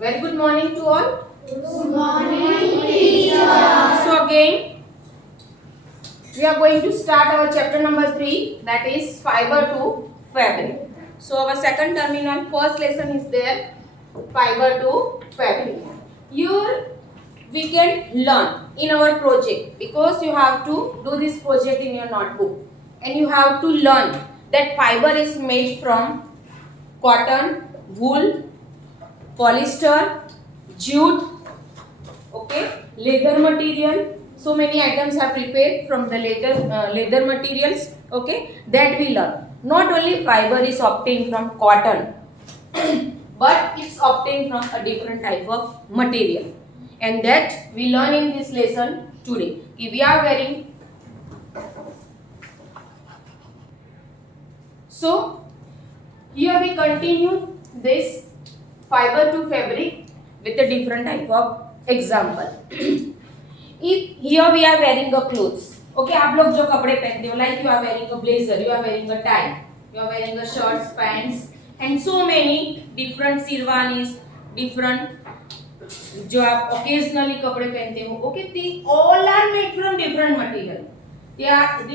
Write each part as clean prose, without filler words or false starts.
Very good morning to all. Good morning, teacher. So again, we are going to start our chapter number 3, that is fiber to fabric. So our second terminal, first lesson is there, fiber to fabric. Here we can learn in our project, because you have to do this project in your notebook, and you have to learn that fiber is made from cotton, wool, polyester, jute, okay, leather material. So many items are prepared from the leather materials, okay, that we learn. Not only fiber is obtained from cotton, but it's obtained from a different type of material, and that we learn in this lesson today. We are wearing, so here we continue this fiber to fabric with a different type of example. If here we are wearing a clothes, okay, आप लोग जो कपड़े पहनते हो, like you are wearing a blazer, you are wearing a tie, you are wearing a shirts, pants, and so many different sherwanis, different जो आप occasionally कपड़े पहनते हो, okay, they all are made from different material. They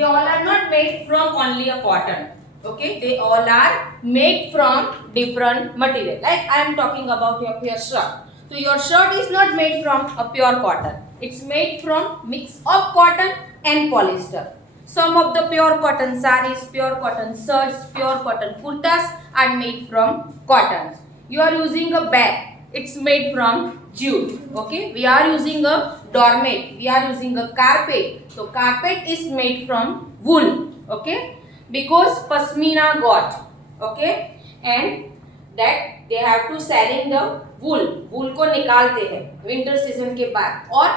all are not made from only a cotton. Okay, they all are made from different material. Like I am talking about your shirt. So your shirt is not made from a pure cotton. It's made from mix of cotton and polyester. Some of the pure cotton sarees, pure cotton shirts, pure cotton kurtas are made from cottons. You are using a bag. It's made from jute. Okay, we are using a doormat. We are using a carpet. So carpet is made from wool. Okay, because pashmina got, okay, and that they have to selling the wool को निकालते हैं winter season के बाद, और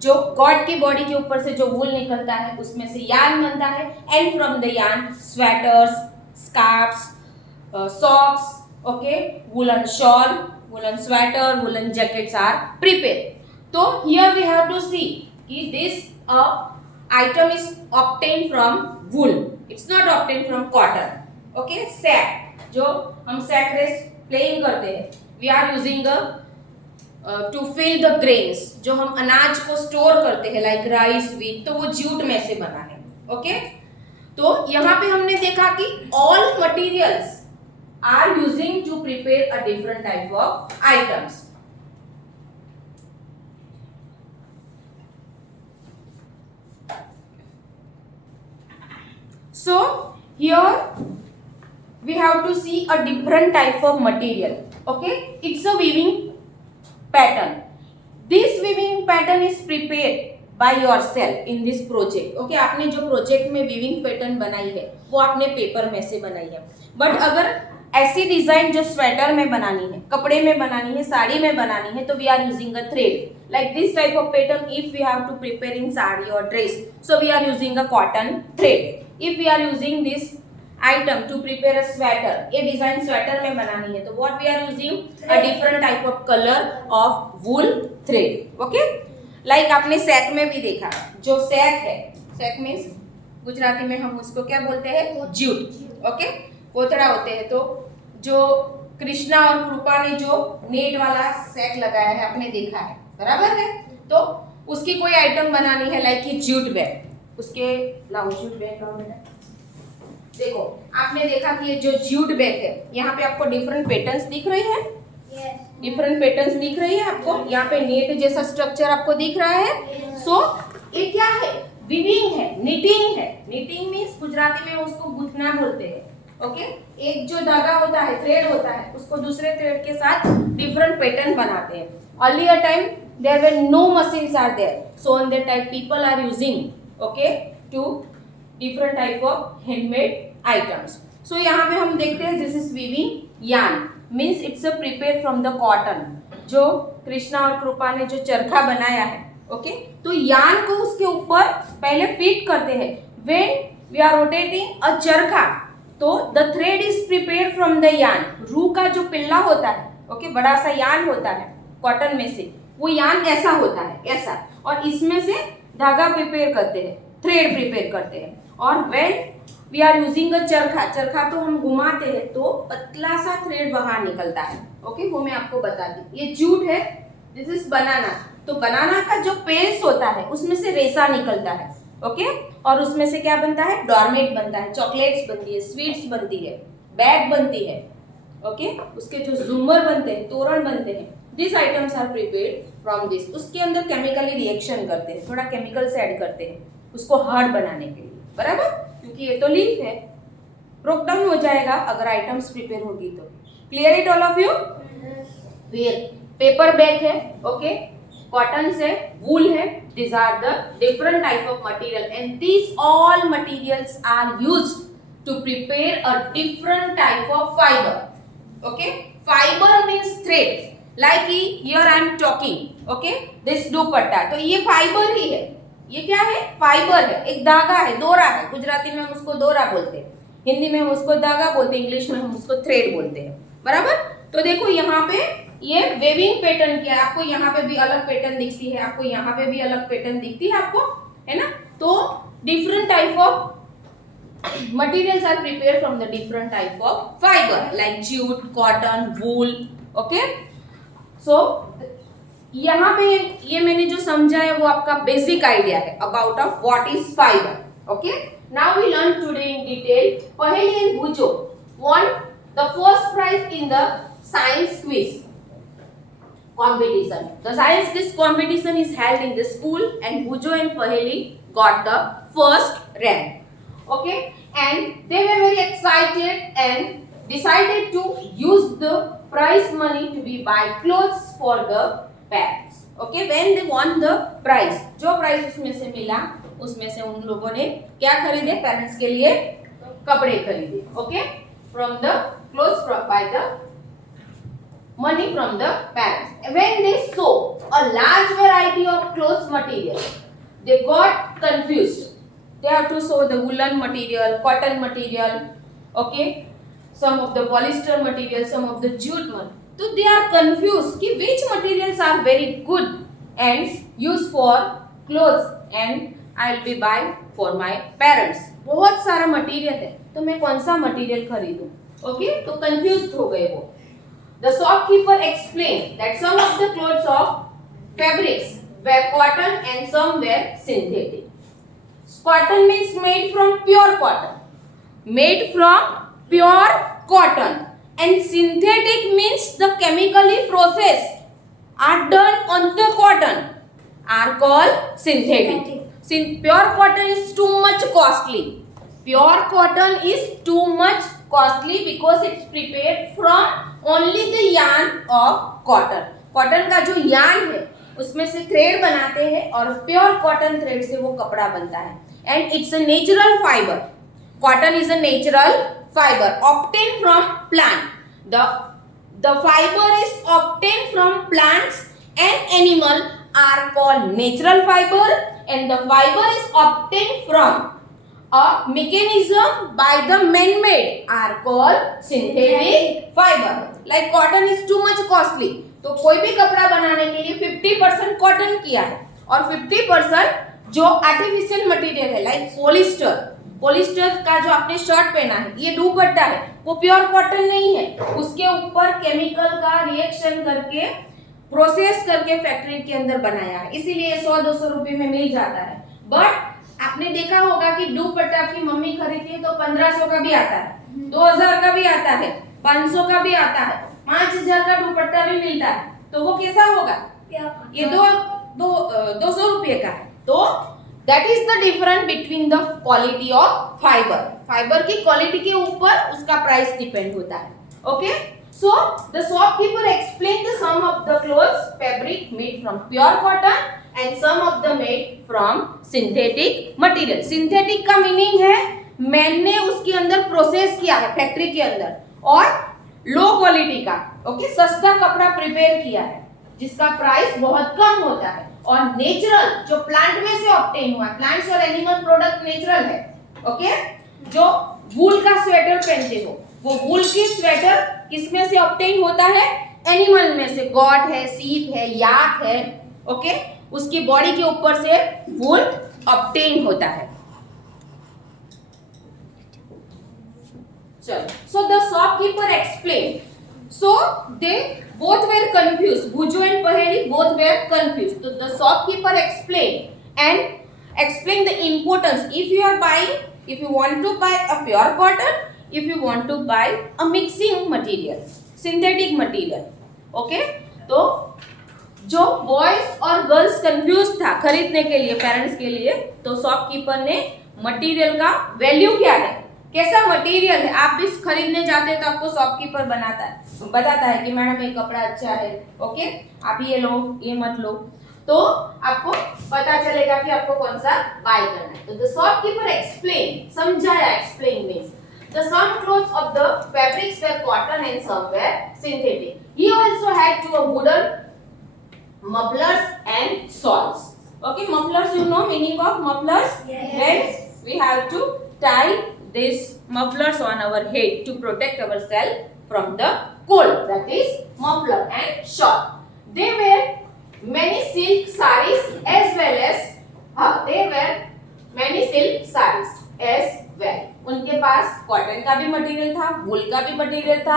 जो गॉड की body के ऊपर से जो वूल निकलता है उसमें से यार्न बनता है, and from the yarn sweaters, scarfs, socks, okay, woollen shawl, woollen sweater, woollen jackets are prepare. तो here we have to see कि this item is obtained from wool. It's not obtained from cotton. Okay, sack, जो हम sack race playing करते हैं, we are using a to fill the grains, जो हम अनाज को स्टोर करते हैं like rice, wheat, तो वो jute में से बना है. Okay, तो यहाँ पे हमने देखा कि all materials are using to prepare a different type of items. So here we have to see a different type of material. Okay, it's a weaving pattern. This weaving pattern is prepared by yourself in this project. Okay, आपने जो प्रोजेक्ट में weaving pattern बनाई है वो आपने पेपर में से बनाई है. बट अगर ऐसी डिजाइन जो स्वेटर में बनानी है, कपड़े में बनानी है, साड़ी में बनानी है, तो we are using a thread. Like this type of pattern, if we have to prepare in sari or dress, so we are using a cotton thread. If we are using this item to prepare a sweater, ये design sweater में बनानी है, तो what we are using a different type of color of wool thread. Okay, like आपने सैक में भी देखा, जो सैक है, सैक में गुजराती में हम उसको क्या बोलते हैं, जूट. ओके, कोथड़ा होते हैं. तो जो कृष्णा और कृपा ने जो नेट वाला सैक लगाया है आपने देखा है, बराबर है. तो उसकी कोई आइटम बनानी है लाइक कि जूट बैग, उसके लाओ जूट बैग का बेटा. देखो आपने देखा कि ये जो जूट बैग है, यहाँ पे आपको डिफरेंट पैटर्न्स दिख रही है. डिफरेंट पैटर्न्स दिख रही है आपको. यहाँ पे नेट जैसा स्ट्रक्चर आपको दिख रहा है. सो ये क्या है, वीविंग है, निटिंग है. निटिंग मीन्स गुजराती में उसको गूंथना बोलते हैं. ओके, एक जो धागा होता है, थ्रेड होता है, उसको दूसरे थ्रेड के साथ डिफरेंट पैटर्न बनाते हैं. Earlier time there were no machines are there, so on that type people are using, okay, to different type of handmade items. So यहाँ पे हम देखते हैं this is weaving yarn, means it's a prepared from the cotton. जो कृष्णा और कृपा ने जो चरखा बनाया है, okay, तो yarn को उसके ऊपर पहले फिट करते हैं. when we are rotating a चरखा, तो the thread is prepared from the yarn. रू का जो पिल्ला होता है, okay, बड़ा सा yarn होता है कॉटन में से, वो यार्न ऐसा होता है, ऐसा, और इसमें से धागा प्रिपेयर करते हैं, थ्रेड प्रिपेयर करते हैं. और when we are using a charkha. चरखा तो हम घुमाते हैं तो पतला सा थ्रेड बाहर निकलता है। ओके, वो मैं आपको बता दी। ये जूट है, दिस इज बनाना। तो बनाना का जो पेस्ट होता है उसमें से रेशा निकलता है। ओके, और उसमें से क्या बनता है? डोरमेट बनता है, चॉकलेट्स बनती है, स्वीट्स बनती है, बैग बनती है। ओके, उसके जो झूमर बनते हैं, तोरण बनते हैं, this items are prepared from this. उसके अंदर केमिकली रिएक्शन करते हैं, थोड़ा केमिकल से ऐड करते हैं उसको हार्ड बनाने के लिए, बराबर? क्योंकि ये तो लीफ है, ब्रोक डाउन हो जाएगा अगर आइटम्स प्रिपेयर होगी तो। Clear it all of you? फिर पेपर बैग है, ओके, कॉटन से, वूल है, these are the different type of material and these all materials are used to prepare a different type of fiber. Okay, fiber means thread. Like here I am talking, okay, this dupatta, तो ये फाइबर ही है। ये क्या है? फाइबर है, एक धागा है, दोरा है। गुजराती में हम उसको दोरा बोलते हैं, हिंदी में हम उसको धागा बोलते हैं, इंग्लिश में हम उसको थ्रेड बोलते हैं, बराबर? तो देखो यहाँ पे ये वेविंग पैटर्न किया है। आपको यहाँ पे भी अलग पैटर्न दिखती है, आपको यहाँ पे भी अलग पैटर्न दिखती है आपको, है ना? तो different type of materials are prepared from the different type of fiber like jute, cotton, wool. Okay, so यहाँ पे ये मैंने जो समझा है वो आपका बेसिक आइडिया है about of what is fiber. Okay, now we learn today in detail. Paheli and Bhujo won the first prize in the science quiz competition. The science quiz competition is held in the school and Bhujo and Paheli got the first rank. Okay, and they were very excited and decided to use the prize money to be buy clothes for the parents. Okay, when they won the prize, जो प्राइज उसमें से मिला उसमें से उन लोगों ने क्या खरीदे? पेरेंट्स के लिए कपड़े खरीदे। Okay, from the clothes by the money from the parents. When they saw a large variety of clothes material, they got confused. They have to sew the woolen material, cotton material, okay, some of the polyester material, some of the jute material. So they are confused कि which materials are very good and used for clothes and I'll be buy for my parents. बहुत सारा मटेरियल है तो मैं कौन सा मटेरियल खरीदूं? ओके, तो कंफ्यूज हो गए वो। The shopkeeper explained that some of the clothes of fabrics were cotton and some were synthetic. Cotton means made from pure cotton. Made from pure cotton. And synthetic means the chemically process are done on the cotton are called synthetic. Pure cotton is too much costly. Pure cotton is too much costly because it's prepared from only the yarn of cotton. Cotton का जो yarn है उसमें से थ्रेड बनाते हैं और pure cotton thread से वो कपड़ा बनता है। And it's a natural fibre. Cotton is a natural fiber obtained from plant. The fiber is obtained from plants and animal are called natural fiber and the fiber is obtained from a mechanism by the man-made are called synthetic fiber. Like cotton is too much costly. तो कोई भी कपड़ा बनाने के लिए 50% कॉटन किया है और 50% जो आर्टिफिशियल मटेरियल है लाइक पॉलिस्टर। पॉलिस्टर का जो आपने शर्ट पहना है ये दुपट्टा है वो प्योर कॉटन नहीं है, उसके ऊपर केमिकल का रिएक्शन करके प्रोसेस करके फैक्ट्री के अंदर बनाया है, इसीलिए 100-200 रुपए में मिल जाता है। बट आपने देखा होगा कि दुपट्टा आपकी मम्मी खरीदती है तो 1500 का भी आता है, 2000 का भी आता है, 500 का भी आता है, 5000 का दुपट्टा भी मिलता है। तो वो कैसा होगा? ये 200 रुपये का है। तो that is the difference between the quality of fibre. Fibre की क्वालिटी के ऊपर उसका प्राइस डिपेंड होता है। Okay, so the shopkeeper explain the some of the clothes fabric made from pure cotton and some of the made from synthetic material. Synthetic का meaning है मैंने उसके अंदर प्रोसेस किया है फैक्ट्री के अंदर और लो क्वालिटी का, ओके, सस्ता कपड़ा प्रिपेयर किया है जिसका प्राइस बहुत कम होता है। और नेचुरल जो प्लांट में से ऑब्टेन हुआ है, प्लांट्स और एनिमल प्रोडक्ट नेचुरल है। ओके, जो वूल का स्वेटर पहनते हो वो वूल की स्वेटर किसमें से ऑब्टेन होता है? एनिमल में से। गॉट है, सीप है, याक है, ओके, उसकी बॉडी के ऊपर से वूल ऑब्टेन होता है। चलो, so the shopkeeper explained. So they both were confused. Bhujo and Paheli both were confused. So the shopkeeper explained the importance. If you are buying, if you want to buy a pure cotton, if you want to buy a mixing material, synthetic material, okay? तो जो बॉयज और girls confuse था खरीदने के लिए, पेरेंट्स के लिए, तो शॉपकीपर ने मटेरियल का वैल्यू क्या है, कैसा मटेरियल है, आप भी खरीदने जाते हैं तो आपको शॉपकीपर बताता है कि मैडम ये कपड़ा अच्छा है, ओके, आप ये लो, ये मत लो, तो आपको पता चलेगा कि आपको कौन सा बाय करना है. तो द शॉपकीपर एक्सप्लेन, समझाया, explain means the some clothes of the fabrics were cotton and some were synthetic. He also had two wooden mufflers and shawls. Okay, mufflers, you know meaning of mufflers? Yes. When we have to tie these mufflers on our head to protect ourselves from the cold. That is muffler and shawl. They wear many silk sarees as well as they wear many silk sarees as well. उनके पास कॉटन का भी मटेरियल था, वूल का भी मटेरियल था,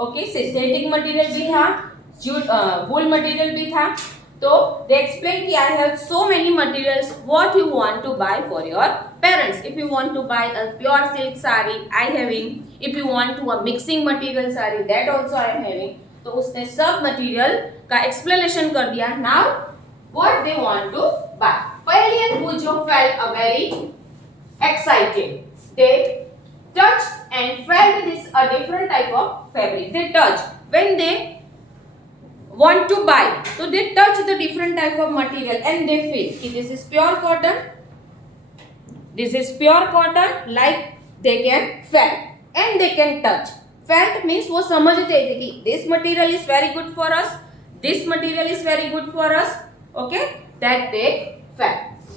okay, synthetic material भी था, वूल मटेरियल भी था. तो दे एक्सप्लेन कि I have so many materials, what you want to buy for your parents. If you want to buy a pure silk sari, I having. If you want to a mixing material sari, that also I am having. तो उसने सब material का explanation कर दिया. Now what they want to buy. पहली and Bhujo felt a very excited. They touched and felt this a different type of fabric. They touch when they want to buy. So they touch the different type of material and they feel कि this is pure cotton. This is pure cotton. Like they can felt and they can touch. Felt means वो समझते थे कि this material is very good for us. This material is very good for us. Okay, that they felt.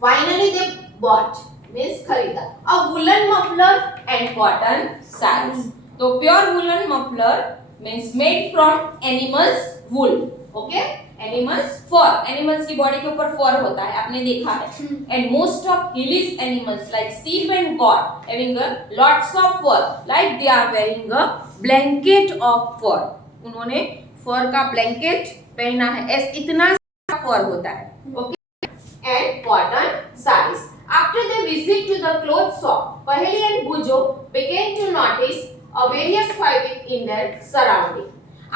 Finally they bought. Means खरीदा a woollen muffler and cotton saris. तो pure woollen muffler means made from animals wool, okay, animals fur, animals की body के ऊपर fur होता है, आपने देखा है. एंड मोस्ट ऑफ हिलीज animals like sheep and goat having lots of fur, like they are wearing a blanket of fur. उन्होंने फर का ब्लैंकेट पहना है, ऐसे इतना फर होता है, okay. And cotton saris. After they visit to the clothes shop, Paheli and Bhujo began to notice a various fabric in their surrounding.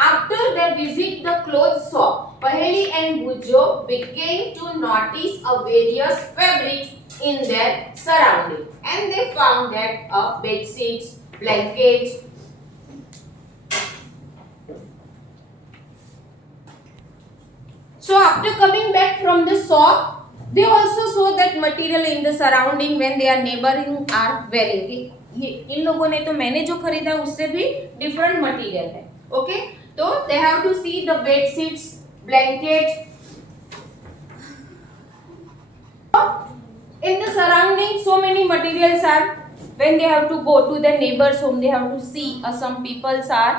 After they visit the clothes shop, Paheli and Bhujo began to notice a various fabric in their surrounding, and they found that bed sheets, blankets. So after coming back from the shop, they also saw that material in the surrounding when they are neighboring are wearing. ये इन लोगों ने तो मैंने जो खरीदा उससे भी different material है, ओके. तो they have to see the bed sheets, blanket. In the surrounding so many materials are. When they have to go to their neighbors home, they have to see some peoples are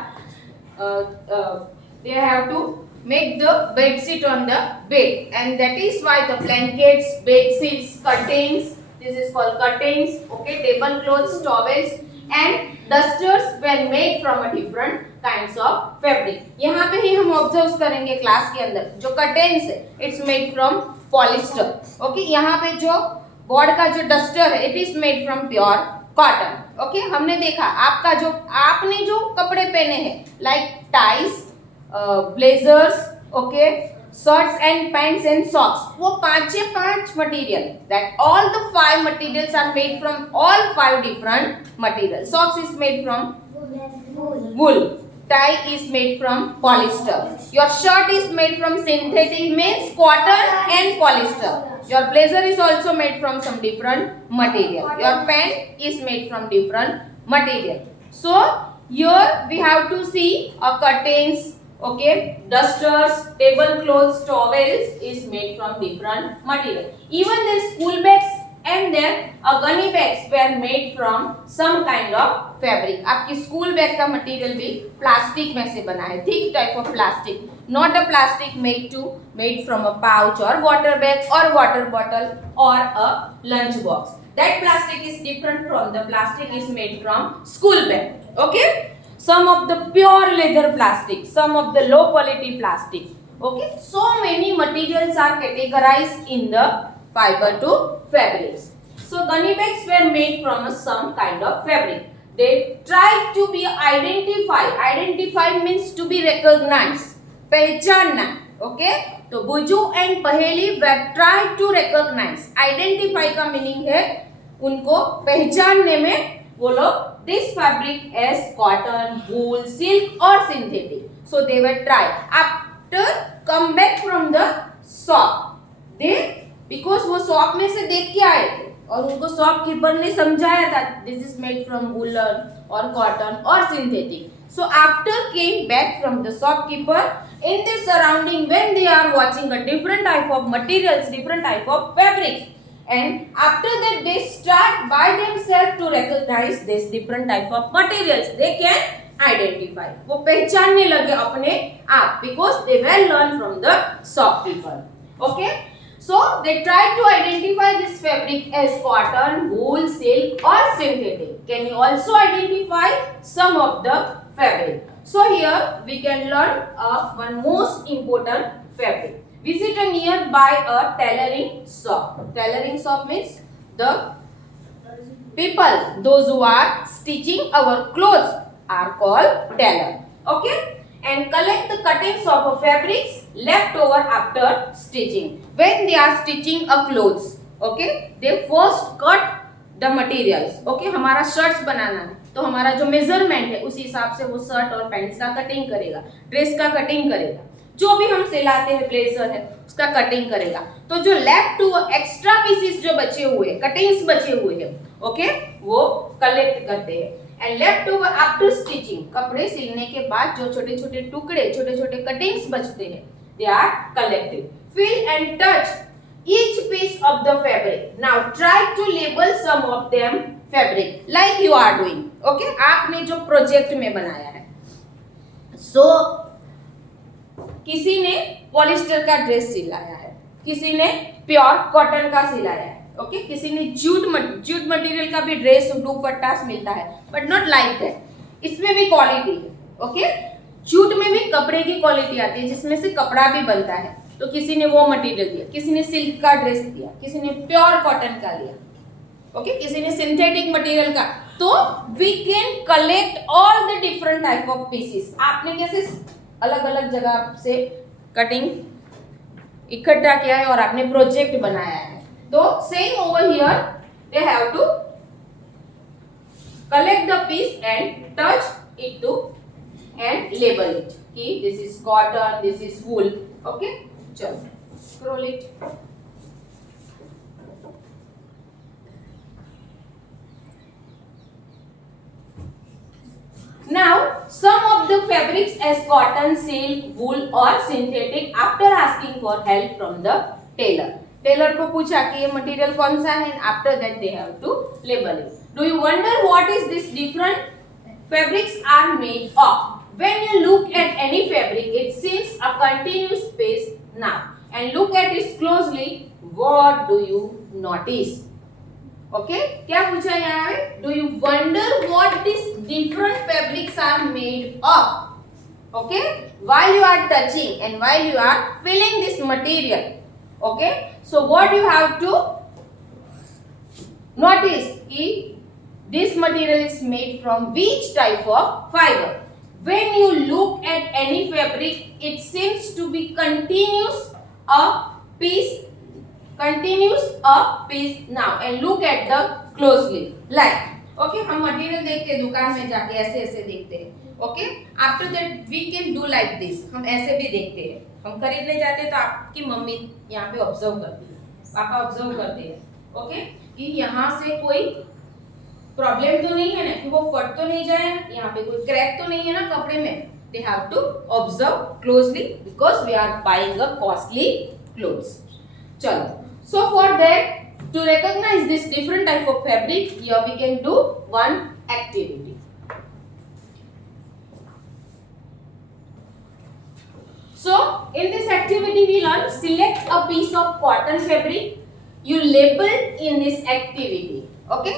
they have to make the bed sheet on the bed, and that is why the blankets, bed sheets, curtains, this is called curtains, okay, table clothes, towels and dusters were made from a different kinds of fabric. यहाँ पे ही हम ऑब्जर्व करेंगे क्लास के अंदर जो curtains है, it's made from polyester, okay. यहाँ पे जो बोर्ड का जो डस्टर है, it is made from pure cotton, okay. हमने देखा आपने जो कपड़े पहने हैं, like ties, blazers, okay, shirts and pants and socks, वो पांच material, that all the 5 materials are made from all 5 different material. Socks is made from wool, tie is made from polyester, your shirt is made from synthetic means cotton and polyester, your blazer is also made from some different material, your pant is made from different material. So here we have to see a curtains, okay, dusters, tablecloths, towels is made from different material. Even the school bags and their gunny bags were made from some kind of fabric. आपकी school bag का मटेरियल भी प्लास्टिक में से बना है, thick type of plastic, not a plastic made from a pouch और water bag और water bottle और अ lunch box. That plastic is different from the plastic is made from school bag. Okay, some of the pure leather plastic, some of the low quality plastic. Okay, so many materials are categorized in the fiber to fabrics. So gunny bags were made from some kind of fabric. They tried to be identified. Identified means to be recognized, पहचानना. Okay, तो बुजू एंड पहेली were tried to recognize. Identify का meaning है उनको पहचानने में. वो लोग this fabric as cotton, wool, silk or synthetic. So they were tried. After come back from the shop, they because वो शॉप में से देख के आए थे और उनको शॉपकीपर ने समझाया था this is made from woollen और कॉटन और synthetic. So after came back from the shopkeeper in their surrounding when they are watching a different type of materials, different type of fabrics, and after that they start by themselves to recognize this different type of materials. They can identify. वो पहचानने लगे अपने आप because they were learned from the shopkeeper. Okay. So they try to identify this fabric as cotton, wool, silk or synthetic. Can you also identify some of the fabric? So here we can learn one most important fabric. Visit a nearby a tailoring shop. Tailoring shop means the people, those who are stitching our clothes are called tailor. Okay? And collect the cuttings of fabrics left over after stitching. When they are stitching a clothes, okay, they first cut the materials. Okay, हमारा शर्ट्स बनाना है तो हमारा जो मेजरमेंट है उसी हिसाब से वो शर्ट और पैंट्स का कटिंग करेगा, ड्रेस का कटिंग करेगा, जो भी हम सिलाते हैं ब्लेजर है उसका कटिंग करेगा. तो जो लेफ्ट टू एक्स्ट्रा पीसेस जो बचे हुए कटिंग्स बचे हुए हैं, ओके, वो कलेक्ट करते हैं. And left over after stitching, कपड़े सिलने के बाद जो छोटे छोटे टुकड़े छोटे छोटे कटिंग्स बचते हैं they are collected. Feel and touch each piece of the fabric. Now try to label some of them fabric like you are doing. Okay, आपने जो प्रोजेक्ट में बनाया है. सो किसी ने पॉलिस्टर का ड्रेस सिलाया है, किसी ने प्योर कॉटन का सिलाया है, ओके, किसी ने जूट मटेरियल का भी ड्रेस दुपट्टा मिलता है, बट नॉट लाइक दैट. इसमें भी क्वालिटी है. ओके, जूट में भी कपड़े की क्वालिटी आती है जिसमें से कपड़ा भी बनता है. तो किसी ने वो मटेरियल दिया, किसी ने सिल्क का ड्रेस दिया, किसी ने प्योर कॉटन का लिया, ओके, किसी ने सिंथेटिक मटेरियल का. तो we can collect all the different type of pieces. आपने कैसे अलग अलग जगह से कटिंग इकट्ठा किया है और आपने प्रोजेक्ट बनाया है. तो same over here they have to collect the piece and touch it to and label it कि this is cotton, this is wool. Okay, चलो scroll it. Now, some of the fabrics as cotton, silk, wool or synthetic after asking for help from the tailor. Tailor को पूछा कि ये material कौन सा है. After that they have to label it. Do you wonder what is this different fabrics are made of. When you look at any fabric it seems a continuous space now and look at it closely. What do you notice. Okay, क्या पूछा यहाँ है. Do you wonder what this different fabrics are made of. Okay, while you are touching and while you are feeling this material. Okay, so what you have to notice is this material is made from which type of fiber. When you look at any fabric, it seems to be continuous a piece now and look at the closely like. Okay, हम material देखते हैं दुकान में जाके ऐसे ऐसे देखते हैं. Okay, after that we can do like this. हम ऐसे भी देखते हैं. हम खरीदने जाते हैं तो आपकी मम्मी यहाँ पे ऑब्जर्व करती है, पापा ऑब्जर्व करते हैं. ओके, कि यहाँ से कोई प्रॉब्लम तो नहीं है ना, कि वो फट तो नहीं जाए, यहाँ पे कोई क्रैक तो नहीं है ना कपड़े में. They have to observe closely because we are buying a costly clothes. चलो, so for that to recognize this different type of fabric, here we can do one activity. So in this activity we learn select a piece of cotton fabric. You label in this activity. Okay,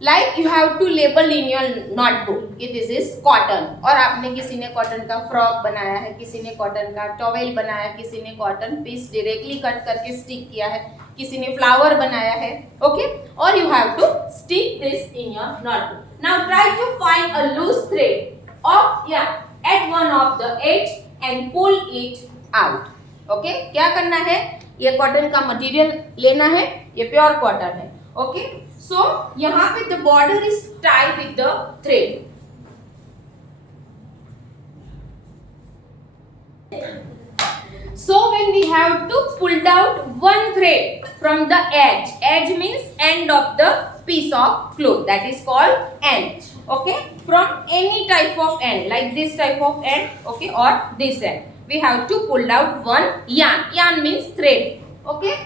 like you have to label in your notebook कि this is cotton, और आपने किसी ने कॉटन का फ्रॉक बनाया है, किसी ने कॉटन का टॉवेल बनाया, किसी ने कॉटन पीस डायरेक्टली कट करके स्टिक किया है, किसी ने फ्लावर बनाया है. ओके, और you have to stick this in your notebook. Now try to find a loose thread of at one of the edge and pull it out. Okay, क्या करना है, ये कॉटन का मटेरियल लेना है, ये प्योर कॉटन है. ओके, सो यहाँ पे the border is tied with the thread. So when we have to pull out one thread from the edge means end of the piece of cloth, that is called end. Okay, from any type of end, like this type of end, okay, or this end, we have to pull out one yarn. Yarn means thread. Okay,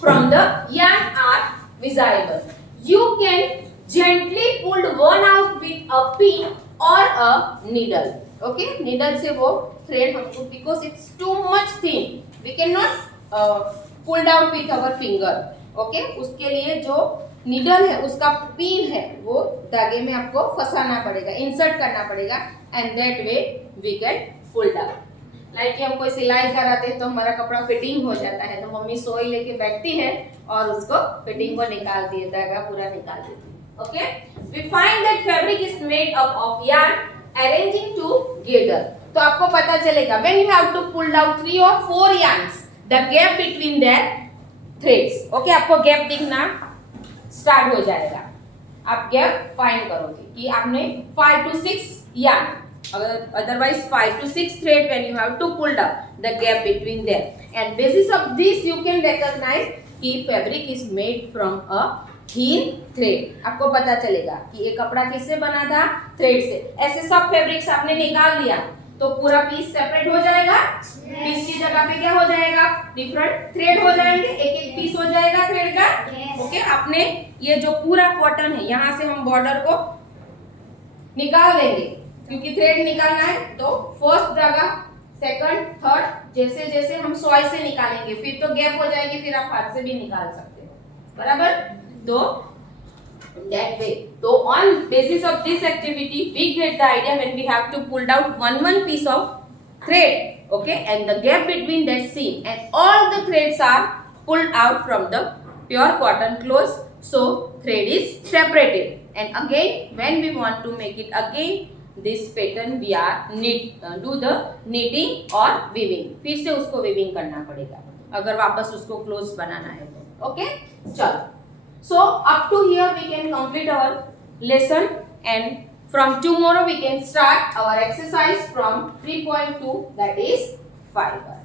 from the yarn are visible. You can gently pull one out with a pin or a needle. Okay, needle से वो thread हमको, because it's too much thin, we cannot pull out with our finger. Okay, उसके लिए जो नीडल है उसका पिन है वो धागे में आपको फंसाना पड़ेगा, इंसर्ट करना पड़ेगा, and that way we can pull down. Like कि हम कोई सिलाई कराते हैं तो हमारा कपड़ा फिटिंग हो जाता है, तो मम्मी सोई लेके बैठती है और उसको फिटिंग को निकालती है, धागा पूरा निकाल देती है. Okay, we find that fabric is made up of yarn arranging together. तो आपको पता चलेगा when you have to pull out 3 or 4 yarns, the gap between their threads. Okay, आपको गैप दिखना स्टार्ट हो जाएगा. आप गैप फाइंड करोगे कि आपने 5 to 6 yarn, otherwise 5 to 6 thread when you have to pull down the gap between them, and basis of this you can recognize कि fabric is made from a thin thread. आपको पता चलेगा कि ये कपड़ा किससे बना था, थ्रेड से. ऐसे सब फैब्रिक्स आपने निकाल दिया तो पूरा पीस सेपरेट हो जाएगा. पीस की जगह पे क्या हो जाएगा, डिफरेंट थ्रेड हो जाएंगे, एक एक पीस हो जाएगा थ्रेड का. ओके, आपने ये जो पूरा कॉटन है यहाँ से हम बॉर्डर को निकाल देंगे क्योंकि थ्रेड निकालना है. तो फर्स्ट धागा, सेकंड, थर्ड, जैसे जैसे हम सॉय से निकालेंगे फिर तो गैप हो जाएगी, फिर आप हाथ से भी निकाल सकते हो. बराबर. तो that way, so on basis of this activity we get the idea when we have to pull out one piece of thread. Okay, and the gap between that seam, and all the threads are pulled out from the pure cotton cloth, so thread is separated. And again when we want to make it again this pattern, we are do the knitting or weaving. फिर से उसको weaving करना पड़ेगा अगर वापस उसको clothes बनाना है तो. Okay, चलो. So up to here we can complete our lesson, and from tomorrow we can start our exercise from 3.2, that is fiber.